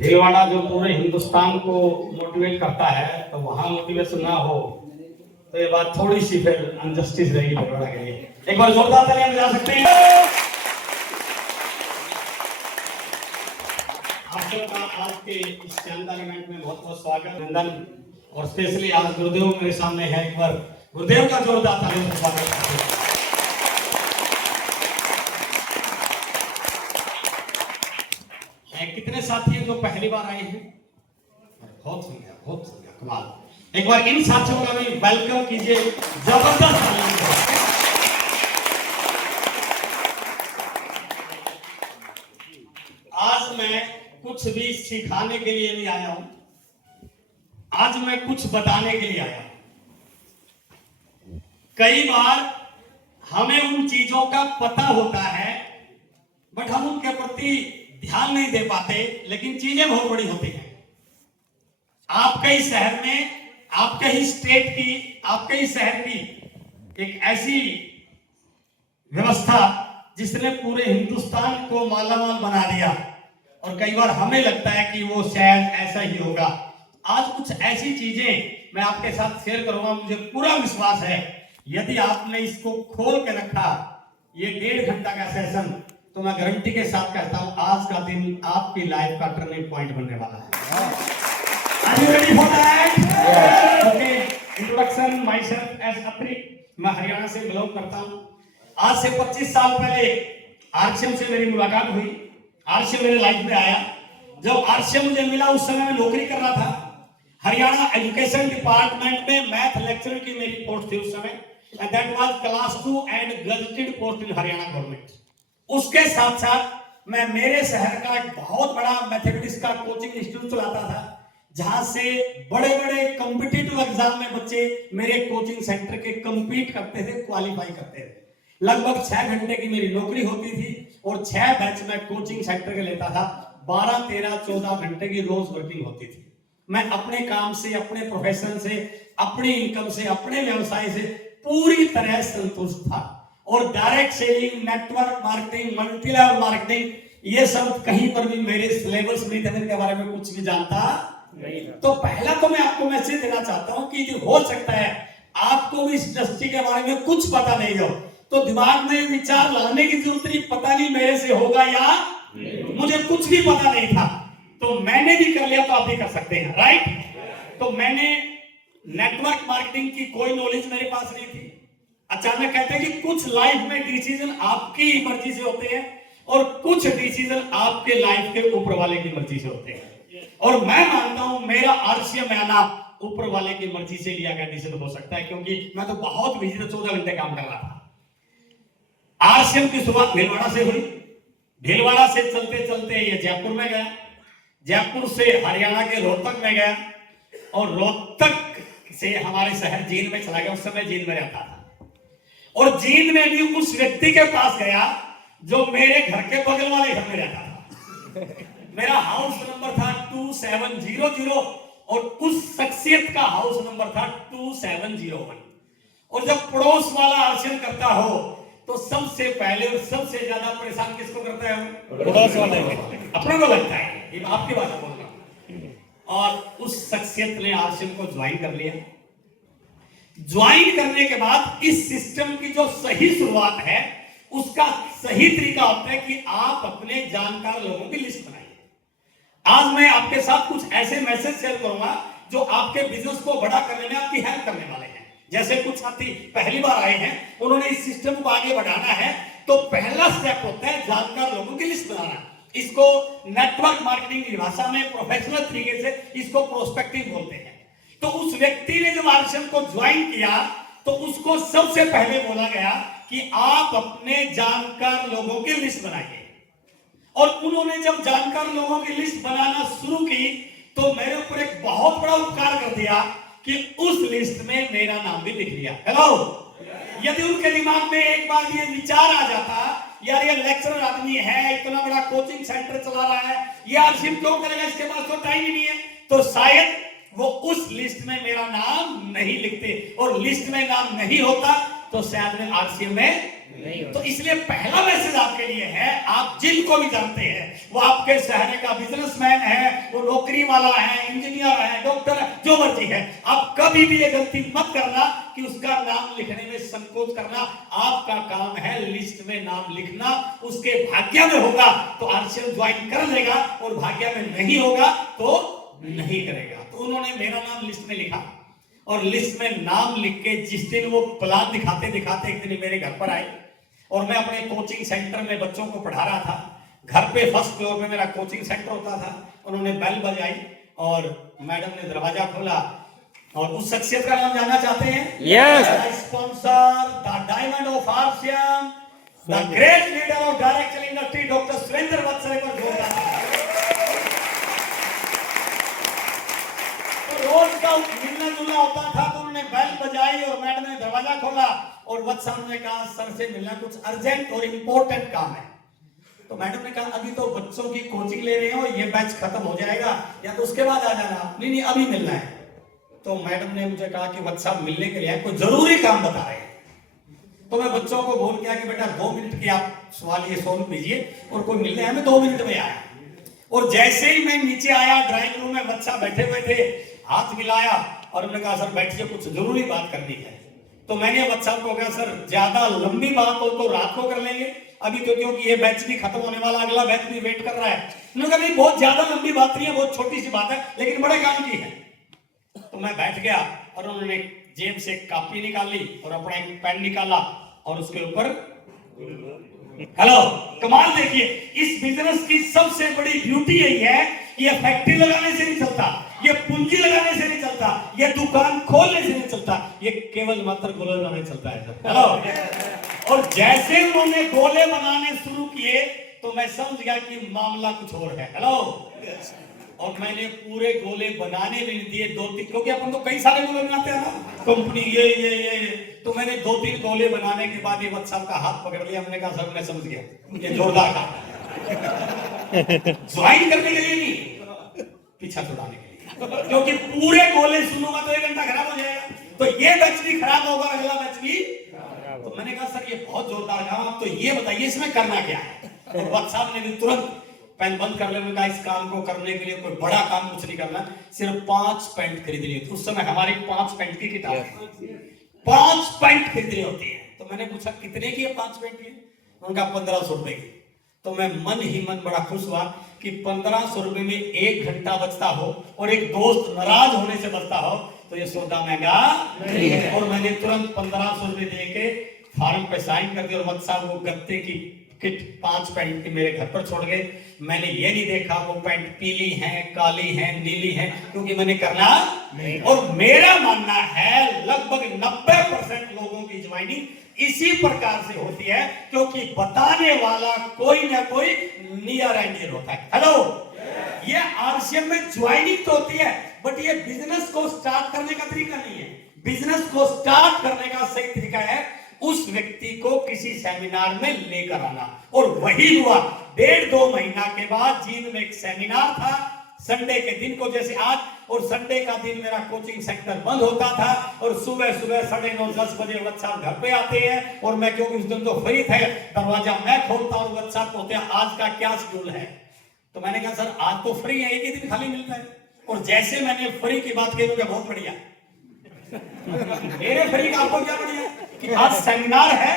भीलवाड़ा जो पूरे हिंदुस्तान को मोटिवेट करता है, तो वहां मोटिवेशन ना हो तो ये बात थोड़ी सी फिर अनजस्टिस रहेगी भीलवाड़ा के लिए। एक बार जोरदार तालियां बजा सकते हैं आप सबका। आज के इस शानदार इवेंट में बहुत बहुत स्वागत, अभिनंदन। और स्पेशली आज गुरुदेव मेरे सामने है, एक बार गुरुदेव का जोरदार तालियों से स्वागत करते हैं। कितने साथी हैं जो पहली बार आए हैं? बहुत सुंदर, बहुत सुंदर, कमाल। एक बार इन साथियों का भी वेलकम कीजिए, जबरदस्त। आज मैं कुछ भी सिखाने के लिए नहीं आया हूं, आज मैं कुछ बताने के लिए आया हूं। कई बार हमें उन चीजों का पता होता है बट हम उनके प्रति ध्यान नहीं दे पाते, लेकिन चीजें बहुत बड़ी होती हैं। आपके ही शहर में, आपके ही स्टेट की, आपके ही शहर की एक ऐसी व्यवस्था जिसने पूरे हिंदुस्तान को मालामाल बना दिया, और कई बार हमें लगता है कि वो शायद ऐसा ही होगा। आज कुछ ऐसी चीजें मैं आपके साथ शेयर करूंगा, मुझे पूरा विश्वास है यदि आपने इसको खोल के रखा, ये 1.5 घंटा का सेशन, तो मैं गारंटी के साथ कहता हूं आज का दिन आपकी लाइफ का टर्निंग पॉइंट बनने वाला है। Are you ready for that? Okay. Introduction myself as अत्री, मैं हरियाणा से बिलोंग करता हूं। आज से 25 साल पहले आरसीएम से मेरी मुलाकात हुई। आरसीएम मेरे लाइफ में आया। जब आरसीएम मुझे मिला उस समय मैं नौकरी कर रहा था हरियाणा एजुकेशन डिपार्टमेंट में, मैथ लेक्चरर की मेरी पोस्ट थी उस समय, and that was class 2 and gazetted post in Haryana government. उसके साथ साथ मैं मेरे शहर का एक बहुत बड़ा मैथमेटिक्स का कोचिंग इंस्टीट्यूट चलाता था, जहां से बड़े बड़े कॉम्पिटिटिव एग्जाम में बच्चे मेरे कोचिंग सेंटर के कंपीट करते थे, क्वालिफाई करते थे। लगभग 6 घंटे की मेरी नौकरी होती थी और 6 बैच में कोचिंग सेंटर के लेता था। 12, 13, 14 घंटे की रोज वर्किंग होती थी। मैं अपने काम से, अपने प्रोफेशन से, अपनी इनकम से, अपने व्यवसाय से पूरी तरह संतुष्ट था। और direct selling, network marketing, multi level marketing, ये सब कहीं पर भी मेरे सिलेबस में इनके बारे में कुछ भी जानता नहीं था। तो पहला तो मैं आपको मैसेज देना चाहता हूं कि हो सकता है आपको भी इस इंडस्ट्री के बारे में कुछ पता नहीं हो, तो दिमाग में विचार लाने की जरूरत नहीं, पता नहीं मेरे से होगा या मुझे कुछ भी पता नहीं था, तो मैंने भी कर लिया तो आप भी कर सकते हैं, राइट। तो मैंने नेटवर्क मार्केटिंग की कोई नॉलेज मेरे पास नहीं थी। अचानक कहते हैं कि कुछ लाइफ में डिसीजन आपकी मर्जी से होते हैं और कुछ डिसीजन आपके लाइफ के ऊपर वाले की मर्जी से होते हैं। और मैं मानता हूं मेरा आरसीएम में आना ऊपर वाले की मर्जी से लिया गया डिसीजन हो सकता है, क्योंकि मैं तो बहुत बिजी था, 14 घंटे काम कर रहा था। आरसीएम की शुरुआत भीलवाड़ा से हुई। भीलवाड़ा से चलते चलते ये जयपुर में गया, जयपुर से हरियाणा के रोहतक में गया, और रोहतक से हमारे शहर जींद में चला गया। उस समय जींद में रहता था, और जींद में भी उस व्यक्ति के पास गया जो मेरे घर के बगल वाले घर में रहता था। मेरा हाउस नंबर था 2700 और उस शख्सियत का हाउस नंबर था 2701। और जब पड़ोस वाला आरसीएम करता हो तो सबसे पहले और सबसे ज्यादा परेशान किसको करता है? पड़ोस वाले को, अपने को लगता है। ये आपकी बात बोल रहा हूं। और उस शख्सियत ने आरसीएम को ज्वाइन कर लिया। ज्वाइन करने के बाद इस सिस्टम की जो सही शुरुआत है, उसका सही तरीका होता है कि आप अपने जानकार लोगों की लिस्ट बनाइए। आज मैं आपके साथ कुछ ऐसे मैसेज शेयर करूंगा जो आपके बिजनेस को बड़ा करने में आपकी हेल्प करने वाले हैं। जैसे कुछ साथी पहली बार आए हैं, उन्होंने इस सिस्टम को आगे बढ़ाना है, तो पहला स्टेप होता है जानकार लोगों की लिस्ट बनाना। इसको नेटवर्क मार्केटिंग की भाषा में प्रोफेशनल तरीके से इसको प्रोस्पेक्टिंग बोलते हैं। तो उस व्यक्ति ने जब आरसीएम को ज्वाइन किया तो उसको सबसे पहले बोला गया कि आप अपने जानकार लोगों की लिस्ट बनाइए। और उन्होंने जब जानकार लोगों की लिस्ट बनाना शुरू की तो मेरे ऊपर एक बहुत बड़ा उपकार कर दिया कि उस लिस्ट में मेरा नाम भी लिख लिया। हेलो, यदि उनके दिमाग में एक बार ये विचार आ जाता, यार ये लेक्चरर आदमी है, इतना बड़ा कोचिंग सेंटर चला रहा है, ये आरसीएम क्यों करेगा, इसके पास तो टाइम ही नहीं है, तो शायद वो उस लिस्ट में मेरा नाम नहीं लिखते। और लिस्ट में नाम नहीं होता तो शायद मैं आरसीएम में तो इसलिए पहला मैसेज आपके लिए है, आप जिनको भी जानते हैं, वो आपके शहर का बिजनेसमैन है, वो नौकरी वाला है, इंजीनियर है, डॉक्टर है, जो मर्जी है, आप कभी भी ये गलती मत करना कि उसका नाम लिखने में संकोच करना। आपका काम है लिस्ट में नाम लिखना। उसके भाग्य में होगा तो आरसीएम ज्वाइन कर लेगा, और भाग्य में नहीं होगा तो नहीं करेगा। तो उन्होंने मेरा नाम लिस्ट में लिखा, और लिस्ट में नाम लिख के जिस दिन वो प्लान दिखाते दिखाते एक दिन मेरे घर पर आए, और मैं अपने कोचिंग सेंटर में बच्चों को पढ़ा रहा था। घर पे फर्स्ट फ्लोर में मेरा कोचिंग सेंटर होता था। उन्होंने बेल बजाई और मैडम ने दरवाजा खोला, और उस शख्सियत का नाम जानना चाहते हैं? Yes. Sponsor the diamond of RCM, the great leader of direct selling industry, doctor Surendra Vatsal पर जोरदार। रोज का मिलना जुलना होता था, तो उन्होंने बेल बजाई और मैडम ने दरवाजा खोला, और वत्सल ने कहा सर से मिलना, कुछ अर्जेंट और इंपॉर्टेंट काम है। तो मैडम ने कहा अभी तो बच्चों की कोचिंग ले रहे हो, ये बैच खत्म हो जाएगा, या तो उसके बाद आ जाना। नहीं अभी मिलना है। तो मैडम ने मुझे कहा कि वत्सल मिलने के लिए कोई जरूरी काम बता रहे हैं। तो मैं बच्चों को बोल गया कि बेटा 2 मिनट की आप सवाल ये सोल्व कीजिए, और कोई मिलने है। मैं 2 मिनट में आया, और जैसे ही मैं नीचे आया, ड्राइंग रूम में बच्चा बैठे हुए थे, हाथ मिलाया और उन्होंने कहा सर बैठिए, कुछ जरूरी बात करनी है। तो मैंने बच्चा को कहा सर ज्यादा लंबी बात हो तो रात को कर लेंगे, अभी तो क्योंकि ये बैच भी खत्म होने वाला, अगला बैच भी वेट कर रहा है। उन्होंने कहा नहीं बहुत ज्यादा लंबी बात नहीं है, बहुत छोटी सी बात है, लेकिन बड़े काम की है। तो मैं बैठ गया, और उन्होंने जेब से एक कॉपी निकाली और अपना एक पेन निकाला, और उसके ऊपर हेलो। कमाल देखिए, इस बिजनेस की सबसे बड़ी ब्यूटी यही है, ये फैक्ट्री लगाने से नहीं चलता, ये पूंजी लगाने से नहीं चलता, ये दुकान खोलने से नहीं चलता, ये केवल मात्र गोले बनाने चलता है। हेलो। और जैसे उन्होंने गोले बनाने शुरू किए तो मैं समझ गया कि मामला कुछ और है। हेलो। और मैंने पूरे गोले बनाने भी दिए 2-3, क्योंकि अपन तो कई सारे गोले बनाते हैं ना, कंपनी ये। तो मैंने 2-3 गोले बनाने के बाद ये वत्सल का हाथ पकड़ लिया। मैंने कहा सर मैं समझ गया, ये जोरदार काम ज्वाइन करने के लिए नहीं, पीछा छुड़ाने के लिए, क्योंकि पूरे गोले सुनूंगा तो 1 घंटा खराब हो जाएगा, तो ये बैच भी खराब होगा, अगला बैच भी। तो मैंने कहा सर ये बहुत जोरदार काम, आप तो ये बताइए इसमें करना क्या है। तो वत्सल ने भी तुरंत पेन बंद कर लेने का, इस काम को करने के लिए कोई बड़ा काम कुछ नहीं करना, सिर्फ 5 पैंट खरीद लिए। उस समय हमारी 5 पैंट की किताब है, 5 पैंट खरीदनी होती है। तो मैंने पूछा कितने की है 5 पैंट की? उनका 1500 रुपए की। तो मैं मन ही मन बड़ा खुश हुआ कि 1500 रुपए में 1 घंटा बचता हो और एक दोस्त नाराज होने से बचता हो, तो ये सौदा महंगा नहीं है। और मैंने तुरंत 1500 रुपए दे के फॉर्म पे साइन कर दिया, और वत्सल वो गत्ते की किट 5 पैंट की मेरे घर पर छोड़ गए। मैंने ये नहीं देखा वो पैंट पीली है, काली है, नीली है, क्योंकि मैंने करना नहीं। और मेरा मानना है लगभग 90% लोगों की ज्वाइनिंग इसी प्रकार से होती है, क्योंकि बताने वाला कोई ना कोई नियर एंड डियर होता है। हेलो। ये आरसीएम में ज्वाइनिंग तो होती है, बट ये बिजनेस को स्टार्ट करने का तरीका नहीं है। बिजनेस को स्टार्ट करने का सही तरीका है उस व्यक्ति को किसी सेमिनार में लेकर आना, और वही हुआ। 1.5-2 महीना के बाद जींद में एक सेमिनार था, संडे के दिन को, जैसे आज, और संडे का दिन मेरा कोचिंग सेंटर बंद होता था, और सुबह 9:30-10 बजे वत्सल घर पे आते हैं, और मैं क्योंकि उस दिन तो फ्री थे, दरवाजा मैं खोलता हूँ, वत्सल बोलते हैं आज का क्या शेड्यूल है। तो मैंने कहा सर आज तो फ्री है, एक ही दिन खाली मिलता है। और जैसे मैंने फ्री की बात की तो बहुत बढ़िया, मेरे फ्री का आपको क्या बढ़िया कि आज सेमिनार है,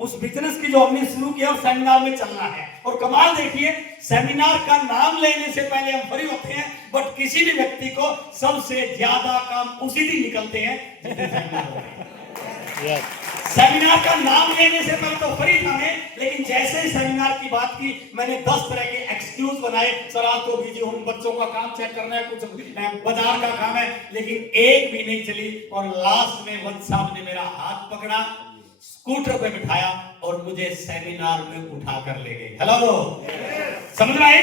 उस बिजनेस की जो हमने शुरू किया और सेमिनार में चलना है। और कमाल देखिए, सेमिनार का नाम लेने से पहले हम फ्री होते हैं, बट किसी भी व्यक्ति को सबसे ज्यादा काम उसी दिन निकलते हैं जिस दिन सेमिनार होता है। सेमिनार का नाम लेने से पहले तो फ्री था मैं, लेकिन जैसे ही सेमिनार की बात की मैंने 10 तरह के एक्सक्यूज बनाए। सर आप तो बिजी हूं, बच्चों का काम चेक करना है, कुछ बाजार का काम है, लेकिन एक भी नहीं चली। और लास्ट में वत्सल साहब ने मेरा हाथ पकड़ा, स्कूटर पे बिठाया और मुझे सेमिनार में उठा कर ले गए। हेलो। समझ रहे?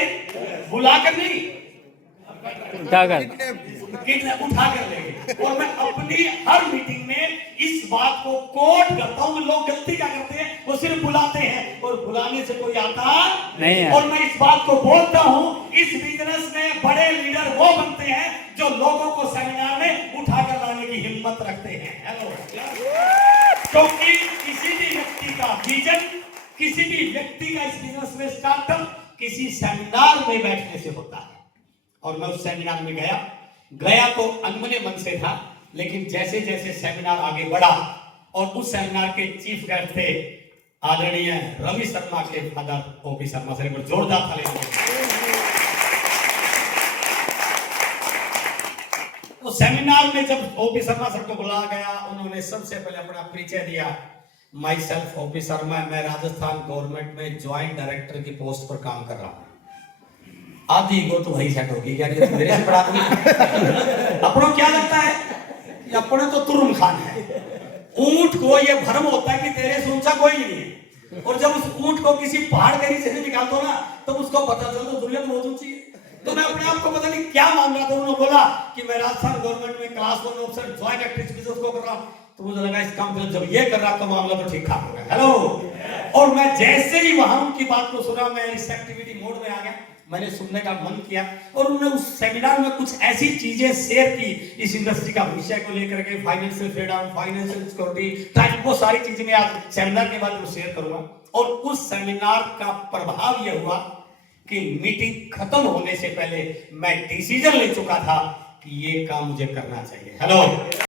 बुलाकर नहीं, उठाकर ले गए। और मैं अपनी हर मीटिंग में इस बात को कोट करता हूं। लोग गलती क्या करते हैं, वो सिर्फ बुलाते हैं, और बुलाने से कोई आता नहीं है। और मैं इस बात को बोलता हूं, इस बिजनेस में बड़े लीडर वो बनते हैं जो लोगों को सेमिनार में उठाकर लाने की हिम्मत रखते हैं। हेलो। क्योंकि किसी भी व्यक्ति का विजन किसी भी व्यक्ति का इस बिजनेस में स्टार्टअप किसी सेमिनार में बैठने से होता है। और मैं उस सेमिनार में गया तो अनमने मन से था, लेकिन जैसे जैसे सेमिनार आगे बढ़ा और उस सेमिनार के चीफ गेस्ट थे आदरणीय रवि शर्मा के फादर ओपी शर्मा सर, को जोरदार ताली दीजिए। तो सेमिनार में जब ओपी शर्मा सर को बुलाया गया, उन्होंने सबसे पहले अपना परिचय दिया। माई सेल्फ ओपी शर्मा, मैं राजस्थान गवर्नमेंट में ज्वाइंट डायरेक्टर की पोस्ट पर काम कर रहा हूँ। आधी ईगो तो वही सेट होगी, यानी तो मेरे से बड़ा अपनों क्या लगता है कि अपने तो तुरुम खान है। ऊंट को ये भ्रम होता है कि तेरे से ऊंचा कोई नहीं है, और जब उस ऊंट को किसी पहाड़ के नीचे से निकाल दो ना, तब उसको पता चलता दुनिया तो बहुत ऊंची है। तो मैं अपने आप को पता नहीं क्या मान रहा था। उन्होंने बोला कि मैं राजस्थान गवर्नमेंट में class 1 officer joint director business को कर रहा हूं, तो मुझे लगा इस काम जब ये कर रहा तो मामला तो ठीक ठाक हो गया। हेलो। और मैं जैसे ही वहां उनकी बात को सुना, मैं रिसेप्टिविटी मोड में आ गया। मैंने सुनने का मन किया और उन्होंने उस सेमिनार में कुछ ऐसी चीजें शेयर की इस इंडस्ट्री का विषय को लेकर के, फाइनेंशियल फ्रीडम, फाइनेंशियल सिक्योरिटी, वो सारी चीजें मैं आज सेमिनार के बाद शेयर करूंगा। और उस सेमिनार का प्रभाव यह हुआ कि मीटिंग खत्म होने से पहले मैं डिसीजन ले चुका था कि ये काम मुझे करना चाहिए। हेलो।